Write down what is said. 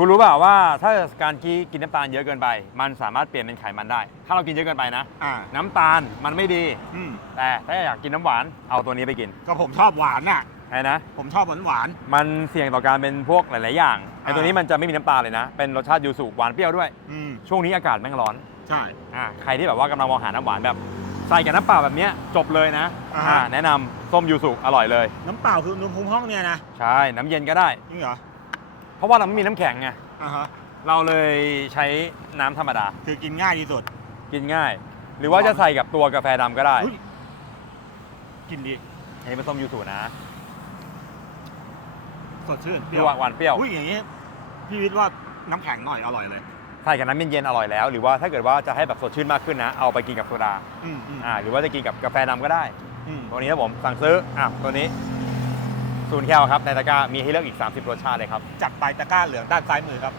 คุณรู้เปล่าว่าถ้าการกิกินน้ำตาลเยอะเกินไป มันสามารถเปลี่ยนเป็นไขมันได้ ถ้าเรากินเยอะเกินไปนะ อ่าน้ำตาลมันไม่ดี อืมแต่ถ้าอยากกินน้ำหวานเอาตัวนี้ไปกินก็ผมชอบหวานน่ะไอ้นะ ผมชอบหวานหวาน มันเสี่ยงต่อการเป็นพวกหลาย ๆ อย่างไอ้อ่า ตัวนี้มันจะไม่มีน้ำตาลเลยนะ เป็นรสชาติยูสุหวานเปรี้ยวด้วย ๆอืมช่วงนี้อากาศแม่งร้อนใช่ อ่าใครที่แบบว่ากำลังมองหาน้ำหวานแบบใส่กับน้ำเปล่าแบบเนี้ยจบเลยนะอ่าอ่าแนะนำส้มยูสุอร่อยเลย น้ำเปล่าคืออุณหภูมิห้องเนี่ยนะใช่ น้ำเย็นก็ได้ จริงเหรอ เพราะว่าเราไม่มีน้ำแข็งไงอ่าฮะเราเลยใช้น้ำธรรมดาคือกินง่ายที่สุด กินง่าย หรือว่าจะใส่กับตัวกาแฟดำก็ได้ อุ๊ยกินดี อันนี้เป็นส้มยูสุนะสดชื่นเปดูรี้ยวหวานเปรี้ยว อุ้ยอย่างนี้พี่วิทย์ว่าน้ำแข็งหน่อยอร่อยเลยใส่กับน้ำเย็นๆอร่อยแล้ว หรือว่าถ้าเกิดว่าจะให้แบบสดชื่นมากขึ้นนะ เอาไปกินกับโซดา อืมอืมอ่า หรือว่าจะกินกับกาแฟดำก็ได้ อืมตัวนี้ครับผม สั่งซื้อ อะ ตัวนี้ ศูนย์แคลครับในตะกร้ามีให้เลือกอีก 30 รสชาติเลยครับ จัดไปตะกร้าเหลืองด้านซ้ายมือครับ